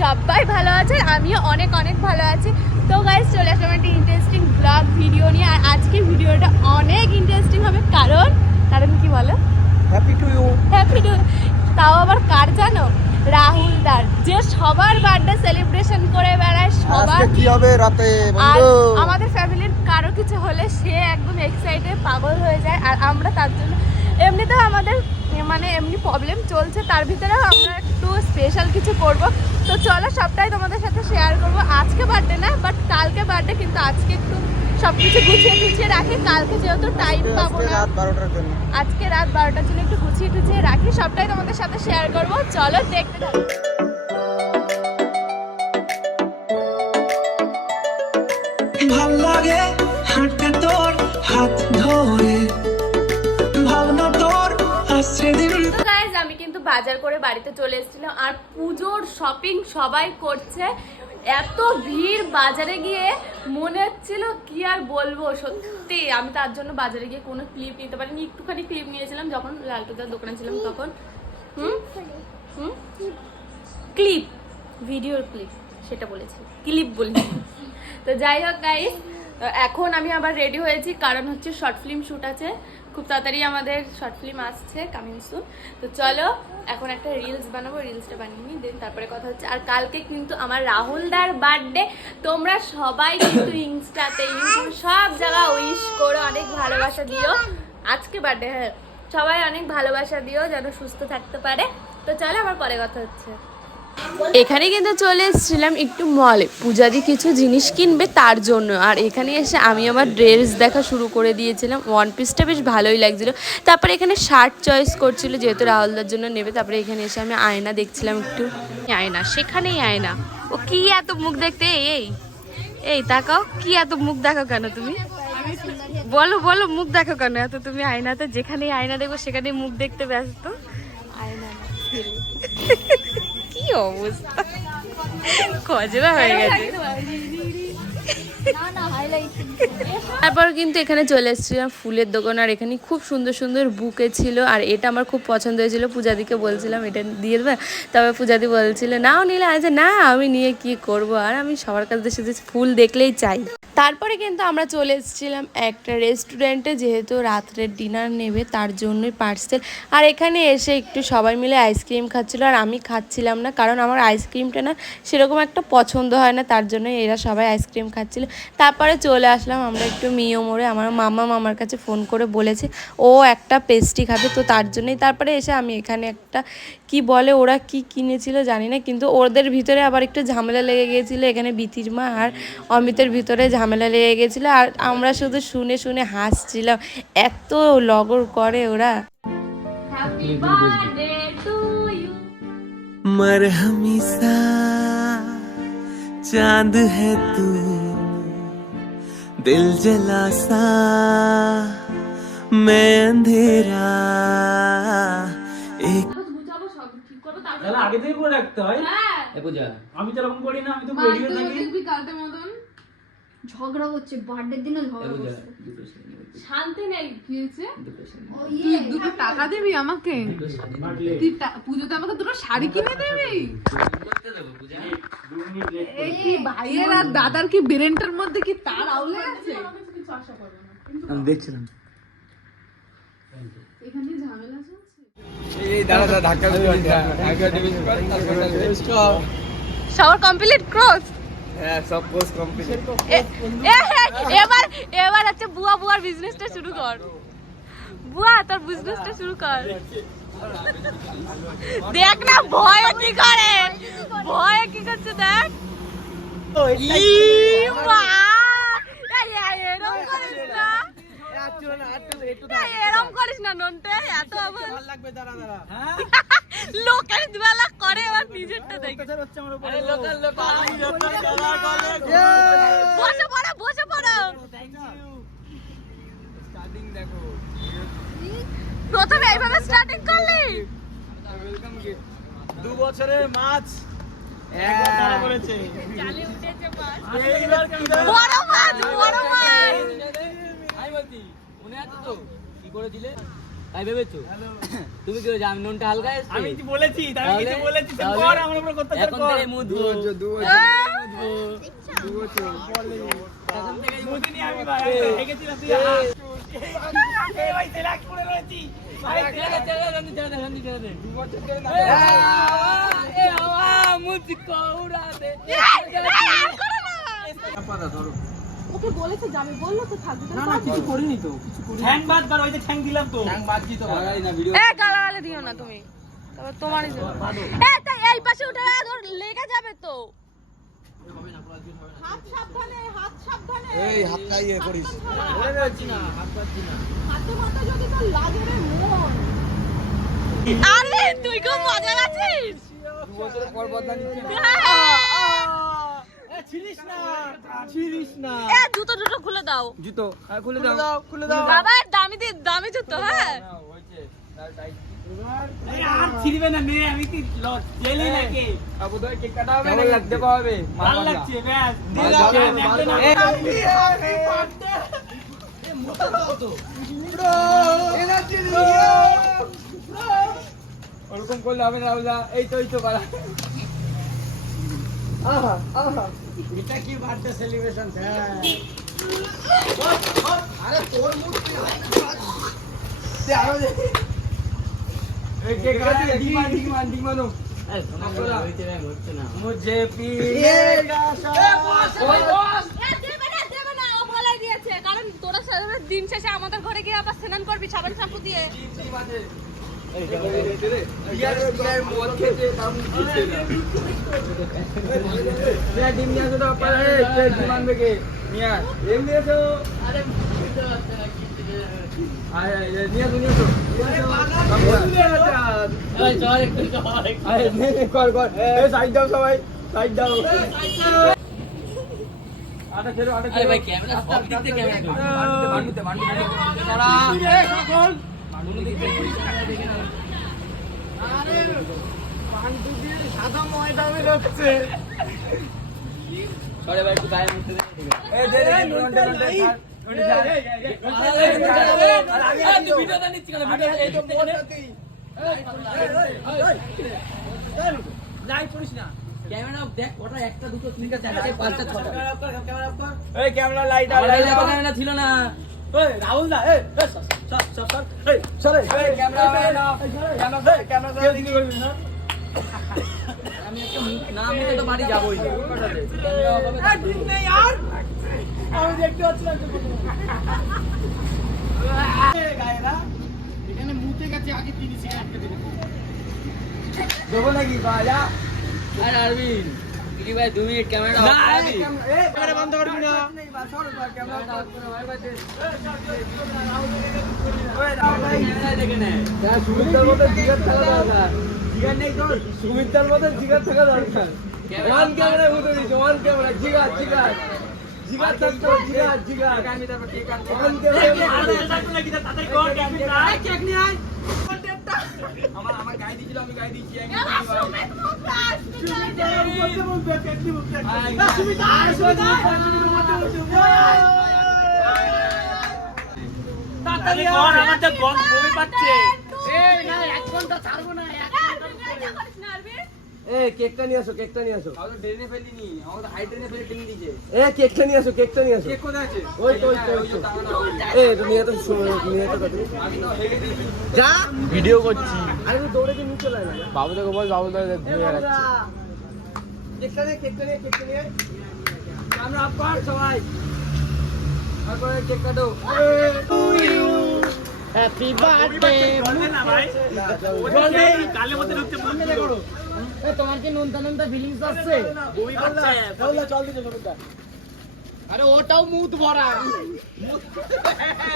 সবাই ভালো আছে, আমিও অনেক অনেক ভালো আছি। তো গাইস চলে আসলাম একটা ইন্টারেস্টিং ব্লগ ভিডিও নিয়ে। আর আজকে ভিডিওটা অনেক ইন্টারেস্টিং হবে, কারণ কি বলো? Happy to you. Happy to, তাও আবার কার জানো? রাহুল দার, যে সবার বার্থডে সেলিব্রেশন করে বেড়ায় সবার। আজকে কি হবে রাতে আর বন্ধু? আমাদের ফ্যামিলির কারো কিছু হলে সে একদম এক্সাইটেড পাগল হয়ে যায়। আর আমরা তার জন্য এমনিতেও আমাদের মানে এমনি প্রবলেম চলছে, তার ভিতরেও আমরা একটু স্পেশাল কিছু করব। তো চলো সবটাই তোমাদের সাথে শেয়ার করব। আজকে বার্থডে না, বাট কালকে বার্থডে, কিন্তু আজকে একটু সবকিছু গুছিয়ে রাখি। কালকে যেহেতু টাইম পাবো না, রাত 12টার জন্য। আজকে রাত 12টার জন্য একটু গুছিয়ে রাখি। সবটাই তোমাদের সাথে শেয়ার করব, চলো দেখতে থাকো। ভাল লাগে হাঁটতে তোর হাত ধরে, ভাবনা তোর আসছে দিন। তো গাইস আমি কিন্তু বাজার করে বাড়িতে চলে এসেছিলাম, আর পুজোর শপিং সবাই করছে। এত ভিড় বাজারে গিয়ে মনে হচ্ছিল কি আর বলবো, সত্যি আমি তার জন্য বাজারে গিয়ে কোনো ক্লিপ নিতে পারিনি। একটুখানি ক্লিপ নিয়েছিলাম যখন লালটুদার দোকানে ছিলাম তখন। ক্লিপ, ভিডিওর ক্লিপ, সেটা বলেছি, ক্লিপ বলি। তো যাই হোক গাইস, এখন আমি আবার রেডি হয়েছি, কারণ হচ্ছে শর্ট ফিল্ম শ্যুট আছে। খুব তাড়াতাড়ি আমাদের শর্ট ফিল্ম আসছে, কামিং সুন। তো চলো এখন একটা রিলস বানাবো, রিলসটা বানিয়ে নিই, দেন তারপরে কথা হচ্ছে। আর কালকে কিন্তু আমার রাহুলদার বার্থডে। তোমরা সবাই কিন্তু ইনস্টাতে, ইউটিউব সব জায়গায় উইশ করো, অনেক ভালোবাসা দিও। আজকে বার্থডে, হ্যাঁ, সবাই অনেক ভালোবাসা দিও যেন সুস্থ থাকতে পারে। তো চলো আমার পরে কথা হচ্ছে। এখানে কিন্তু চলে এসেছিলাম একটু মলে, পূজাদি কিছু জিনিস কিনবে তার জন্য। আর এখানে এসে আমি আমার ড্রেস দেখা শুরু করে দিয়েছিলাম। ওয়ান পিসটা বেশ ভালোই লাগছিল। তারপরে এখানে শার্ট চয়েস করছিল, যেহেতু রাহুলদার জন্য নেবে। তারপরে এখানে এসে আমি আয়না দেখছিলাম একটু। আয়না, সেখানেই আয়না। ও কি এত মুখ দেখতে, এই তাকাও, কি এত মুখ দেখো কেন তুমি? বলো মুখ দেখো কেন এত তুমি আয়নাতে? যেখানেই আয়না দেখবো সেখানেই মুখ দেখতে ব্যস্ত। আয়না কি অবস্থা, খজরা হয়ে গেছে। তারপর কিন্তু এখানে চলে এসেছিলাম ফুলের দোকান। আর এখানে খুব সুন্দর সুন্দর বুকে ছিল, আর এটা আমার খুব পছন্দ হয়েছিল। পূজাদিকে বলছিলাম এটা দিয়ে দেবে, তবে পূজাদি বলছিল নাও নিলে আছে না, আমি নিয়ে কি করব, আর আমি সবার কাছে শুধু ফুল দেখলেই চাই। তারপরে কিন্তু আমরা চলে এসেছিলাম একটা রেস্টুরেন্টে, যেহেতু রাত্রের ডিনার নেবে তার জন্যই পার্সেল। আর এখানে এসে একটু সবাই মিলে আইসক্রিম খাচ্ছিলো, আর আমি খাচ্ছিলাম না, কারণ আমার আইসক্রিমটা না সেরকম একটা পছন্দ হয় না, তার জন্য এরা সবাই আইসক্রিম খাচ্ছিল। তারপরে চলে আসলাম আমরা একটু মিও মোড়ে। আমার মামার কাছে ফোন করে বলেছে ও একটা পেস্ট্রি খাবে, তো তার জন্যই। তারপরে এসে আমি এখানে একটা কি বলে ওরা কি কিনেছিল জানি না, কিন্তু ওদের ভিতরে আবার একটু ঝামেলা লেগে গিয়েছিলো। এখানে বিথির মা আর অমিতের ভিতরে ঝামেলা লেগে গেছিলো, আর আমরা শুধু শুনে শুনে হাসছিলাম, এত লগর করে ওরা। मरहमी सा चांद है तू, दिल जला सा मैं अंधेरा एक। তাহলে আগে থেকে করে রাখতে হয়। এ পূজা, আমি তো এরকম করি না, আমি তো রেডিও থাকি। দেখবি কালকে মতন ঝগড়া হচ্ছে, বার্থডে দিনও ঝগড়া হচ্ছে। শান্তি নেই, কি হয়েছে? তুই দুটো টাকা দিবি আমাকে, তুই পুজোতে আমাকে দুটো শাড়ি কিনে দিবি? এই কি ভাইয়ের আর দাদার কি ব্রেনটার মধ্যে কি তার আউলে আছে? আমি দেখছিলাম এখানে ঝামেলা চলছে। এই দাঁড়া ধাক্কা দিবি, ধাক্কা দিবি কর। সবার কমপ্লিট ক্রস। হ্যাঁ, সব কোর্স কমপ্লিট। এবার হচ্ছে বুয়ার বিজনেসটা শুরু কর। বুয়া তোর বিজনেসটা শুরু কর। দেখ না ভয় কি করে, ভয় কি করছে দেখ। এরম করিস না নন্টে, এত লোকের বেলা করে, এবার নিজেরটা দেখ। বসে পড়ো। প্রথমে এইভাবে স্টার্টিং করলি। 2 বছরের মাছ একবার ধরা পড়েছে, জালে উঠেছে মাছ। বড় মাছ। আমি বলছি মনে আছে তো কি করে দিলে? তাই ভেবেছো? তুমি কি বলছো আমি নুনটা হালকা এসছে? আমি কি বলেছি তাই আমি কিছু তাহলে- বলেছি তাহলে কর আমার উপর করতে এখন থেকে মুদ দু বছর এখন থেকে মুদিনি আমি ভাই হেগেছিলাম তুই এই ভাই তেলাক করে রয়েছি ভাই ছেড়ে দে, ছেড়ে দে, ছেড়ে দে। মুদ কৌড়া দে। ওকে বলেছে যাবে, বললো তো থাকবে। না না কিছু করিনি তো ঠ্যাং বাদ বার ওই যে ঠ্যাং দিলাম তো গালাগালি দিও না তুমি, তবে তোমারই জন্য। তাই এই পাশে উঠে ধর লেগে যাবে তো। হাত সাবধানে, হাত সাবধানে। এই হাত খাইয়ে করিস হাতে মাথা যদি তোর লাগে রে মন। আরে তুই খুব মজা আছিস। 2 বছরের পর বদলা নিচ্ছি ছিলিস না জুতো খুলে দাও। জুতো খুলে দাও বাবা দামি জুতো। হ্যাঁ এই আর ছিড়বে না মেয়ে আমি কি জেলি নাকি আবু তো কেক কাটা হবে কেমন লাগতে পাবে ভালো লাগছে ব্যাস ওরকম করলে হবে না রাহুলা এই তো করা এটা কি বার্থডে সেলিব্রেশন আরে তোর মুখ मुझे पिएगा দেবে না, ও বলাই দিয়েছে। কারণ তোরা দিন শেষে আমাদের ঘরে গিয়ে আবার স্নান করবি সাবান শ্যাম্পু দিয়ে। ডিম নিয়ে আসো তো ডিম আনবে কে নিয়ে ডিম নিয়ে আসো কর সাইড দাও সবাই সাইড দাও আটা খেলো আরে ভাই ক্যামেরা সব দিক থেকে ক্যামেরা ধরো। সাদা ময়দানে রচ্ছে সরে ভাই একটু গায়ে মুছতে দে। তুই ভিডিওটা নিচ্ছি কেন? ভিডিও এই তো ক্যামেরা দেখ কটা, একটা দুটো তিনটা চারটে পাঁচটা ছটা। এই ক্যামেরা লাইট ক্যামেরা ছিল না। রাহুল দা আমি একটা না মুখে তো বাড়ি যাবোই। আমি দেখতে পাচ্ছিলাম এখানে মুতে গেছে আগে তিনি সিগারেট দেবো নাকি বাজা আরে আরবিন কি ভাই 2 মিনিট ক্যামেরাটা অফ করে দিই। ক্যামেরা বন্ধ করবি না দেখে নে। সুমিতার মতো জিগার থাকা দরকার জিগার নেই তোর সুমিতার মতো জিগার থাকা দরকার ওয়ান ক্যামেরা উঠে দিচ্ছে ওয়ান ক্যামেরা জিগার জিগার জিগার থাকতো জিগার ওয়ান ক্যামেরা আমার গায়ে দিয়েছিল আমি গায়ে দিচ্ছি আমার তো বমি পাচ্ছে কেকটা নিয়ে আসো কেকটা নিয়ে আসো ড্রেনে ফেলিনি আমাদের হাই ড্রেনে ফেলে টেনে দিয়েছে কেকটা নিয়ে আসো কেকটা নিয়ে আসো কেক কোথায় আছে ওই তো তো নিয়ে তো নিয়ে তো যা ভিডিও করছি আরে তুই দৌড়ে দিয়ে নিচে লাগে বাবু দেখো বল বাবু দেখো ঘুরে যাচ্ছে কেকটা নিয়ে আমরা আপ কর সবাই আর করে কেক কাটো হ্যাপি বার্থডে না ভাই কালের মধ্যে ঢুকতে বলতে করো তোমার কি নুনতা ফিলিংস আসছে বমি পাচ্ছে চল দিতে সবটা আরে ওটাও মুত ভরা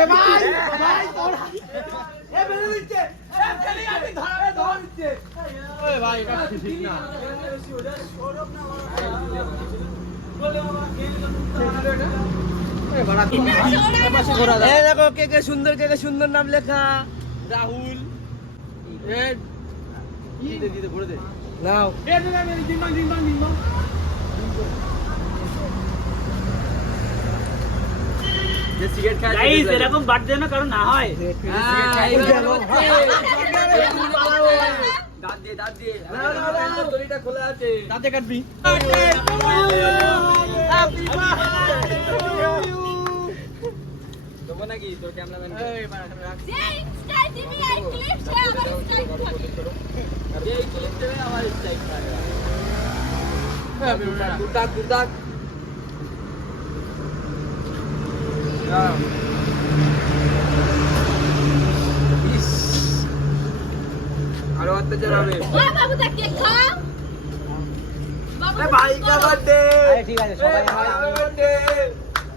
এ ভাই তোরা এ বেরে দিচ্ছে এ ফেলি আমি ধর দিচ্ছে ওরে ভাই এটা ঠিক না এই দেখো কেকে সুন্দর নাম লেখা রাহুল দিতে বলে দে নাও যে সিগারেট খায় গাইস এরকম বার্থডে না কারণ না হয়। দাঁত দিয়ে তলিটা খোলা আছে দাঁতে কাটবি তোমরা নাকি তোর ক্যামেরাম্যান যে ইনস্টায় দিবি এই ক্লিপ সে আবার স্ট্রাইক খাবে এই ক্লিপ দেবে আমার স্ট্রাইক পাবেগা দুটাক আরো অত্যাচার হবে ওই বাবু তা কেক খাও বাবু ভাই কা বার্থডে ঠিক আছে সবাই बर्थडे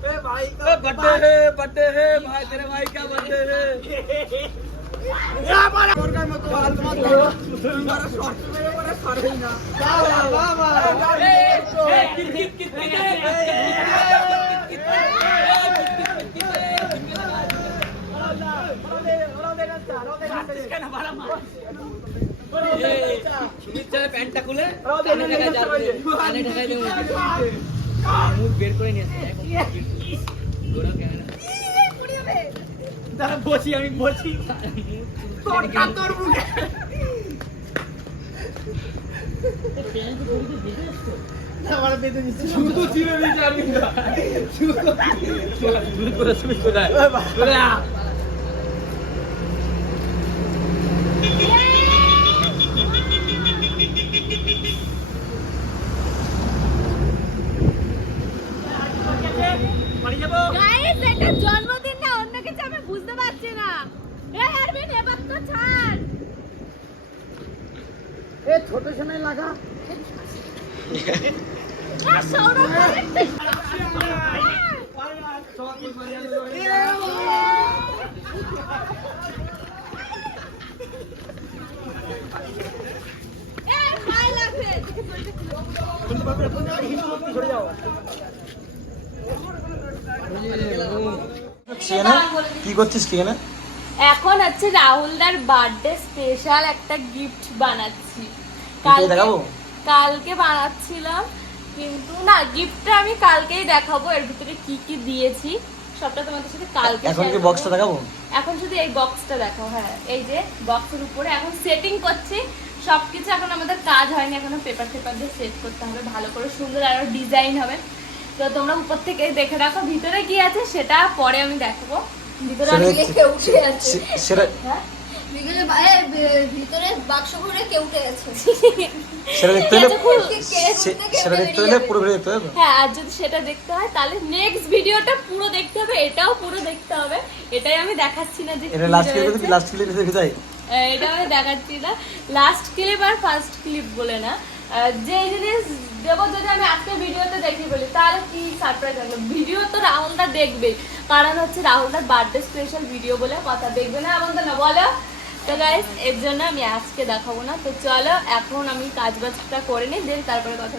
ए भाई का बर्थडे है भाई तेरे भाई का बर्थडे है हमारा और का मत बात मत करो तुम्हारा शॉट मेरे पर सर ही ना वाह वाह ए किट প্যান্টটা খুলে কানে ঢাকাই দেবো মুখ বের করে নিয়ে আসে বসি আমি বসি তোর মুখে শুধু চিরে দিতে আমি না শুধু করে চলে বাড়ি যাবো। গাইস এটা জন্মদিন না অন্য কিছু আমি বুঝতে পারছি না এই আরবিন এবার তো ছাড় এ ছোট সোনায় লাগা আর সৌরভ এই ভাই লাগবে কি করছিস কেন? এখন হচ্ছে রাহুলদার বার্থডে স্পেশাল একটা গিফট বানাচ্ছি দেখাবো? কালকে বানাচ্ছিলাম কিন্তু না গিফটটা আমি কালকেই দেখাবো এর ভিতরে কি কি দিয়েছি সবটা তোমাদের সাথে কালকে এখন কি share বক্সটা করবো। দেখাবো? এখন শুধু এই বক্সটা দেখাও হ্যাঁ এই যে বক্সের উপরে এখন সেটিং করছি সবকিছু এখন আমাদের কাজ হয়নি এখনো পেপার দিয়ে সেট করতে হবে ভালো করে সুন্দর আরো ডিজাইন হবে তো তোমরা উপর থেকে দেখে রাখো ভিতরে কি আছে সেটা পরে আমি দেখাবো ভিতরে অনেক কেউ উঠে আছে সেটা হ্যাঁ ভিতরে বাক্স ভরে কেউটে আছে সেটা দেখতে হলে সেটা দেখতে হলে পুরো ভিডিও দেখতে হবে। হ্যাঁ আর যদি সেটা দেখতে হয় তাহলে নেক্সট ভিডিওটা পুরো দেখতে হবে এটাও পুরো দেখতে হবে এটাই আমি দেখাচ্ছি না যে এটা কি লাস্ট ক্লিপ রয়েছে। লাস্ট ক্লিপ দেখে যাই। এটা আমি দেখাচ্ছি না লাস্ট ক্লিপ আর ফার্স্ট ক্লিপ বলে না যে জিনিস দেবো যদি আমি আজকে ভিডিওতে দেখি বলি তাহলে কি সারপ্রাইজ হবে ভিডিও তো রাহুলদা দেখবে কারণ হচ্ছে রাহুলদার বার্থডে স্পেশাল ভিডিও বলে কথা দেখবে না এমন তো না বলো তো গাইস এর জন্য আমি আজকে দেখাবো না তো চলো এখন আমি কাজ বাজটা করে নিই দেন তারপরে কথা